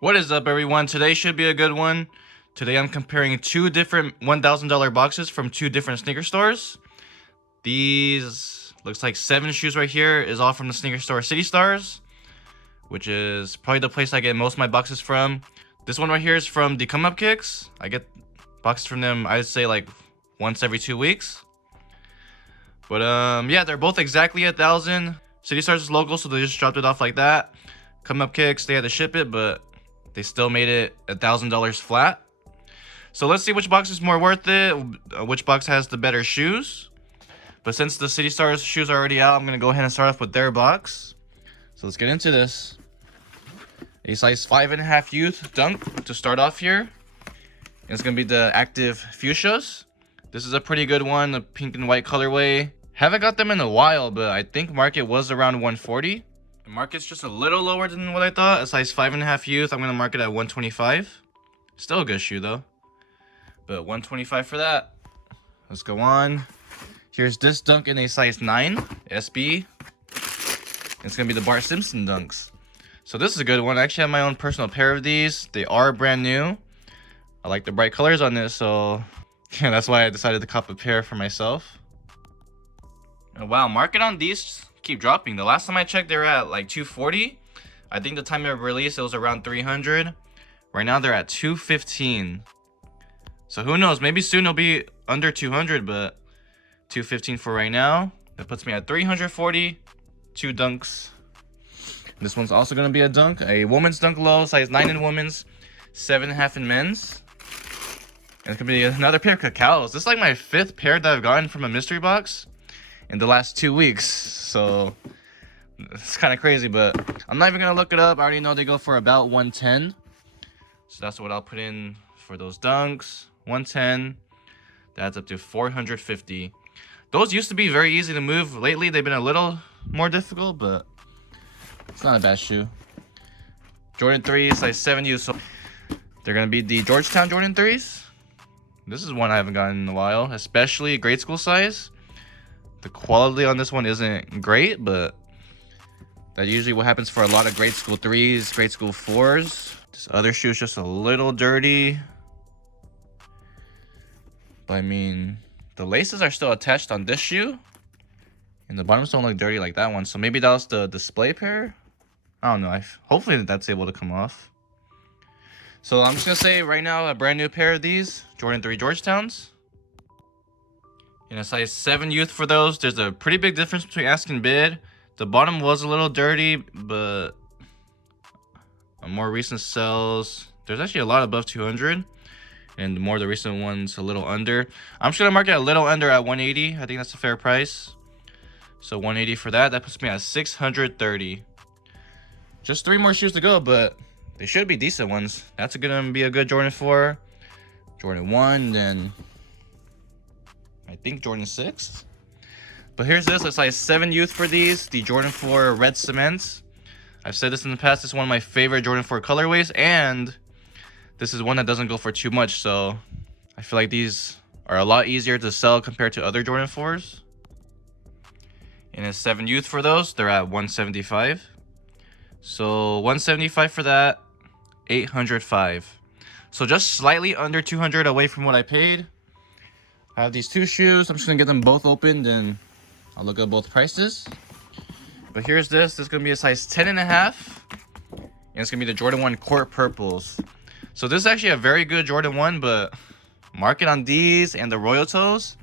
What is up, everyone? Today should be a good one. Today I'm comparing two different $1,000 boxes from two different sneaker stores. These looks like 7 shoes right here is all from the sneaker store Citystarz, which is probably the place I get most of my boxes from. This one right here is from the Come Up Kickz. I get boxes from them, I'd say like once every 2 weeks. But yeah, they're both exactly 1,000. Citystarz is local, so they just dropped it off like that. Come Up Kickz, they had to ship it, but they still made it $1,000 flat. So let's see which box is more worth it, which box has the better shoes. But since the Citystarz shoes are already out, I'm gonna go ahead and start off with their box. So let's get into this. A size 5.5 youth dunk to start off here. And it's gonna be the active fuchsias. This is a pretty good one, a pink and white colorway. Haven't got them in a while, but I think market was around 140. The market's just a little lower than what I thought. A size 5.5 youth, I'm gonna mark it at 125. Still a good shoe though. But 125 for that. Let's go on. Here's this dunk in a size 9 SB. It's gonna be the Bart Simpson dunks. So this is a good one. I actually have my own personal pair of these. They are brand new. I like the bright colors on this, so yeah, that's why I decided to cop a pair for myself. And wow, market on these keep dropping. The last time I checked, they were at like 240. I think the time of release it was around 300. Right now they're at 215. So who knows? Maybe soon it'll be under 200, but 215 for right now. That puts me at 340. 2 dunks. This one's also gonna be a dunk, a woman's dunk low, size 9 in women's, 7.5 in men's. And it's gonna be another pair of cacaos. This is like my 5th pair that I've gotten from a mystery box in the last 2 weeks. So it's kind of crazy, but I'm not even gonna look it up. I already know they go for about 110. So that's what I'll put in for those dunks. 110. That's up to 450. Those used to be very easy to move. Lately they've been a little more difficult, but it's not a bad shoe. Jordan 3 size 7U. So they're gonna be the Georgetown Jordan 3s. This is one I haven't gotten in a while, especially grade school size. The quality on this one isn't great, but that's usually what happens for a lot of grade school 3s, grade school 4s. This other shoe is just a little dirty. But I mean, the laces are still attached on this shoe. And the bottoms don't look dirty like that one. So maybe that was the display pair? I don't know. Hopefully that's able to come off. So I'm just going to say right now, a brand new pair of these. Jordan 3 Georgetowns. In a size 7 youth for those, there's a pretty big difference between ask and bid. The bottom was a little dirty, but on more recent sales, there's actually a lot above 200. And the more the recent ones, a little under. I'm just going to mark it a little under at 180. I think that's a fair price. So 180 for that. That puts me at 630. Just 3 more shoes to go, but they should be decent ones. That's going to be a good Jordan 4. Jordan 1, then I think Jordan 6. But here's this, a size 7 youth for these. The Jordan 4 Red Cement. I've said this in the past. It's one of my favorite Jordan 4 colorways. And this is one that doesn't go for too much. So I feel like these are a lot easier to sell compared to other Jordan 4s. And a 7 youth for those, they're at 175. So 175 for that, 805. So just slightly under 200 away from what I paid. I have these 2 shoes. I'm just gonna get them both opened and I'll look at both prices. But here's this. This is gonna be a size 10.5. And it's gonna be the Jordan 1 Court Purples. So this is actually a very good Jordan 1, but market on these and the Royal Toes,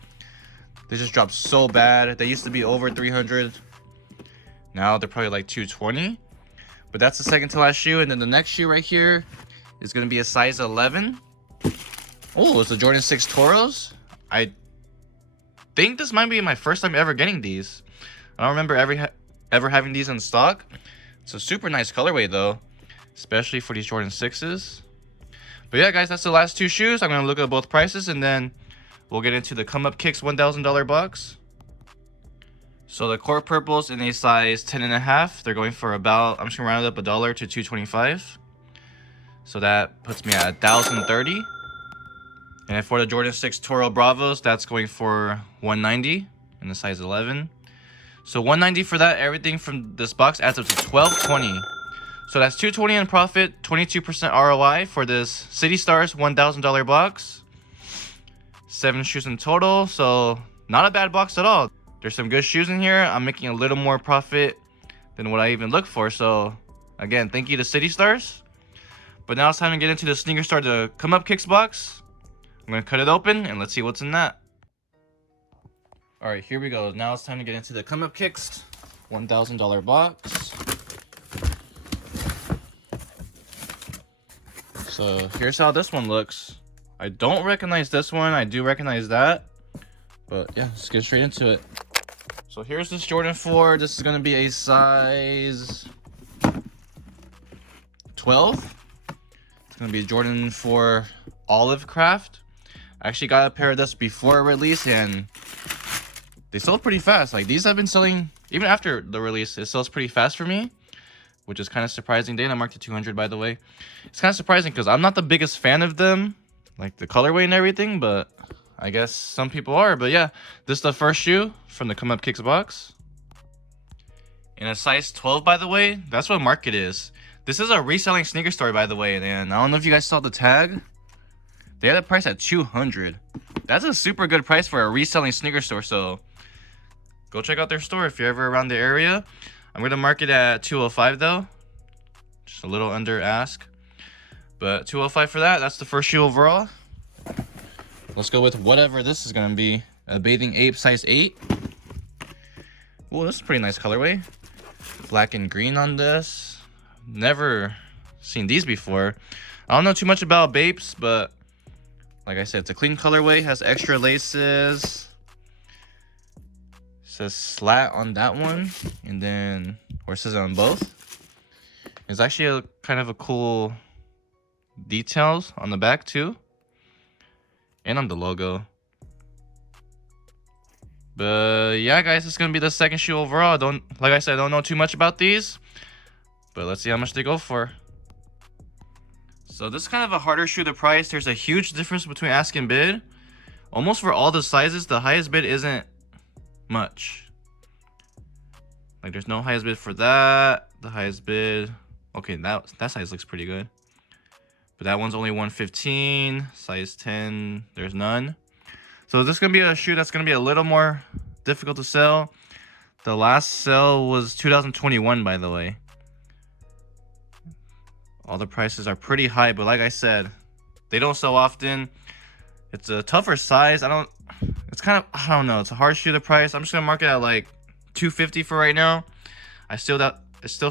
they just dropped so bad. They used to be over 300. Now they're probably like 220. But that's the second to last shoe. And then the next shoe right here is going to be a size 11. Oh, it's the Jordan 6 Toros. I think this might be my first time ever getting these. I don't remember ever having these in stock. It's a super nice colorway though, especially for these Jordan 6s. But yeah, guys, that's the last 2 shoes. I'm going to look at both prices and then we'll get into the Come Up Kickz $1,000 box. So the Court Purples in a size 10.5, they're going for about, I'm just gonna round it up $1 to 225. So that puts me at 1,030. And for the Jordan 6 Toro Bravos, that's going for 190 in the size 11. So 190 for that. Everything from this box adds up to 1,220. So that's $220 in profit, 22% ROI for this Citystarz $1,000 box. 7 shoes in total, so not a bad box at all. There's some good shoes in here. I'm making a little more profit than what I even looked for. So again, thank you to Citystarz. But now it's time to get into the sneaker store, the Come Up Kickz box. I'm gonna cut it open and let's see what's in that. All right, here we go. Now it's time to get into the Come Up Kickz $1,000 box. So here's how this one looks. I don't recognize this one. I do recognize that. But yeah, let's get straight into it. So here's this Jordan 4. This is going to be a size 12. It's going to be Jordan 4 Olive Craft. I actually got a pair of this before release and they sold pretty fast. Like these have been selling, even after the release, it sells pretty fast for me, which is kind of surprising. Dana marked it 200, by the way. It's kind of surprising because I'm not the biggest fan of them, like the colorway and everything, but I guess some people are. But yeah, this is the first shoe from the Come Up Kickz box. In a size 12, by the way. That's what market is. This is a reselling sneaker store, by the way. And I don't know if you guys saw the tag. They had it priced at 200. That's a super good price for a reselling sneaker store. So go check out their store if you're ever around the area. I'm going to mark it at 205 though. Just a little under ask. But 205 for that. That's the first shoe overall. Let's go with whatever this is going to be. A Bathing Ape size 8. Oh, this is a pretty nice colorway. Black and green on this. Never seen these before. I don't know too much about Bapes, but like I said, it's a clean colorway. Has extra laces. Says slat on that one, and then, or it says it on both. It's actually a kind of a cool details on the back too, and on the logo. But yeah, guys, it's gonna be the second shoe overall. Like I said, I don't know too much about these, but let's see how much they go for. So this is kind of a harder shoe to price. There's a huge difference between ask and bid. Almost for all the sizes, the highest bid isn't much. Like there's no highest bid for that. The highest bid, okay, that size looks pretty good, but that one's only 115. Size 10, there's none. So this is gonna be a shoe that's gonna be a little more difficult to sell. The last sell was 2021, by the way. All the prices are pretty high, but like I said, they don't sell often. It's a tougher size. I don't know. It's a hard shoe to price. I'm just gonna mark it at like 250 for right now. I still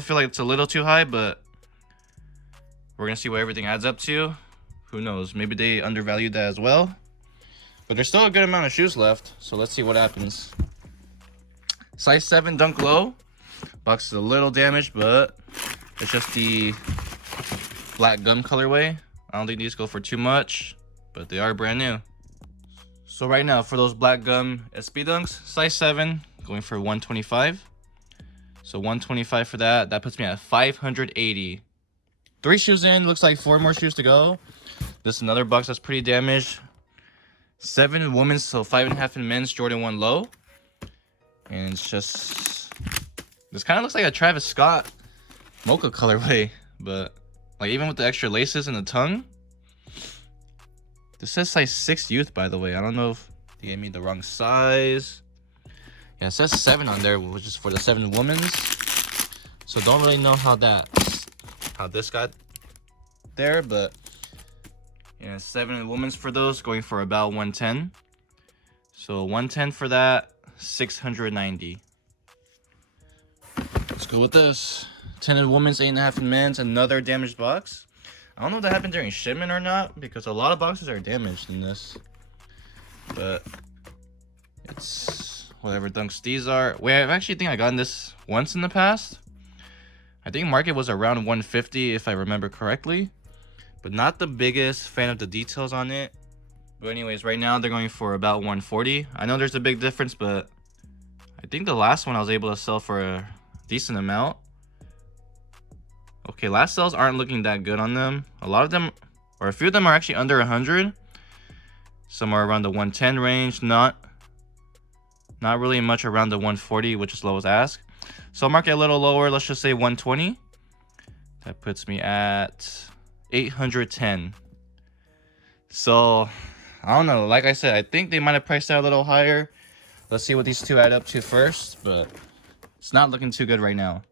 feel like it's a little too high, but we're gonna see what everything adds up to. Who knows? Maybe they undervalued that as well. But there's still a good amount of shoes left, so let's see what happens. Size 7 Dunk Low. Box is a little damaged, but it's just the black gum colorway. I don't think these go for too much, but they are brand new. So right now, for those black gum SB Dunks, size 7, going for 125. So 125 for that. That puts me at 580. 3 shoes in. Looks like 4 more shoes to go. This is another box that's pretty damaged. 7 in women's, so 5.5 in men's Jordan 1 low. And it's just, this kind of looks like a Travis Scott mocha colorway, but like even with the extra laces and the tongue. This says size 6 youth, by the way. I don't know if they gave me the wrong size. Yeah, it says 7 on there, which is for the 7 women's. So don't really know how this got there, but yeah, 7 in women's for those, going for about 110. So 110 for that, 690. Let's go with this. 10 in women's, 8.5 in men's. Another damaged box. I don't know if that happened during shipment or not, because a lot of boxes are damaged in this. But it's whatever dunks these are. Wait, I actually think I gotten this once in the past. I think market was around 150 if I remember correctly, but not the biggest fan of the details on it. But anyways, right now they're going for about 140. I know there's a big difference, but I think the last one I was able to sell for a decent amount. Okay, last sales aren't looking that good on them. A lot of them, or a few of them, are actually under 100. Some are around the 110 range. Not really much around the 140, which is low as ask. So I'll mark it a little lower. Let's just say 120. That puts me at 810. So I don't know, like I said, I think they might have priced out a little higher. Let's see what these two add up to first, but it's not looking too good right now.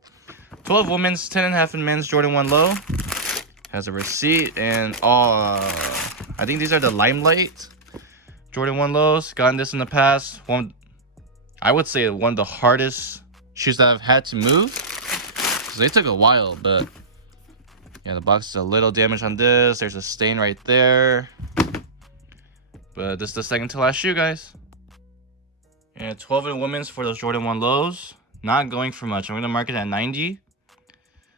12 women's, 10.5 in men's Jordan 1 low. Has a receipt, and I think these are the Limelight Jordan 1 lows. Gotten this in the past. I would say one of the hardest shoes that I've had to move, because they took a while. But yeah, the box is a little damaged on this. There's a stain right there, but this is the second to last shoe, guys. And 12 in women's for those Jordan 1 lows. Not going for much. I'm gonna mark it at 90.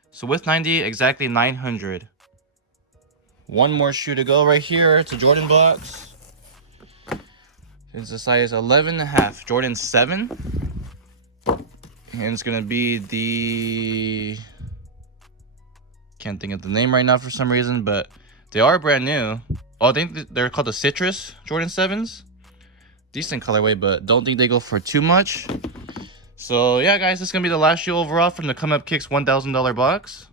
So with 90, exactly 900. One more shoe to go right here. It's a Jordan box. It's a size 11.5, Jordan 7. And it's gonna be the... Can't think of the name right now for some reason, but they are brand new. Oh, I think they're called the Citrus Jordan 7s. Decent colorway, but don't think they go for too much. So yeah, guys, this is gonna be the last shoe overall from the Come Up Kickz $1,000 box.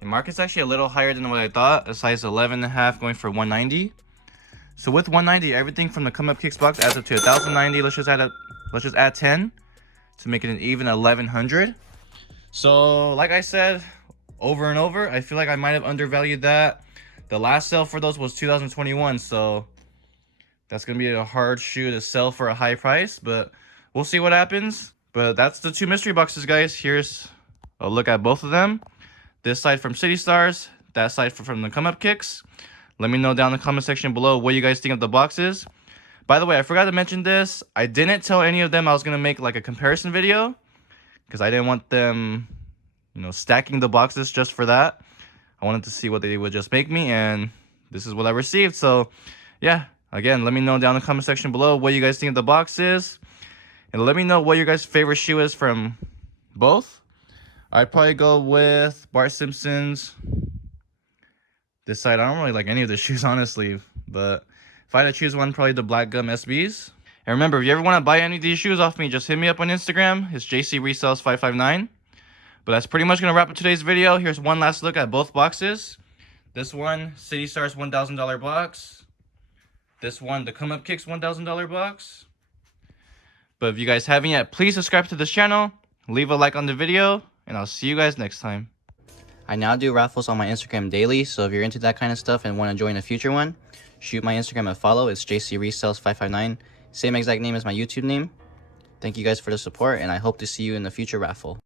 The market's actually a little higher than what I thought. A size 11.5 going for 190. So with 190, everything from the Come Up Kickz box adds up to 1,090. Let's just add 10 to make it an even 1,100. So like I said, over and over, I feel like I might have undervalued that. The last sale for those was 2021, so that's gonna be a hard shoe to sell for a high price, but we'll see what happens. But that's the two mystery boxes, guys. Here's a look at both of them. This side from Citystarz, that side from the Come Up Kickz. Let me know down in the comment section below what you guys think of the boxes. By the way, I forgot to mention this. I didn't tell any of them I was going to make like a comparison video, because I didn't want them, stacking the boxes just for that. I wanted to see what they would just make me, and this is what I received. So yeah, again, let me know down in the comment section below what you guys think of the boxes. And let me know what your guys' favorite shoe is from both. I'd probably go with Bart Simpson's. This side, I don't really like any of the shoes, honestly. But if I had to choose one, probably the Black Gum SBs. And remember, if you ever want to buy any of these shoes off me, just hit me up on Instagram. It's JCResells559. But that's pretty much going to wrap up today's video. Here's one last look at both boxes. This one, Citystarz $1,000 box. This one, the Come Up Kickz $1,000 box. But if you guys haven't yet, please subscribe to this channel. Leave a like on the video. And I'll see you guys next time. I now do raffles on my Instagram daily, so if you're into that kind of stuff and want to join a future one, shoot my Instagram a follow. It's JCResells559. Same exact name as my YouTube name. Thank you guys for the support, and I hope to see you in the future raffle.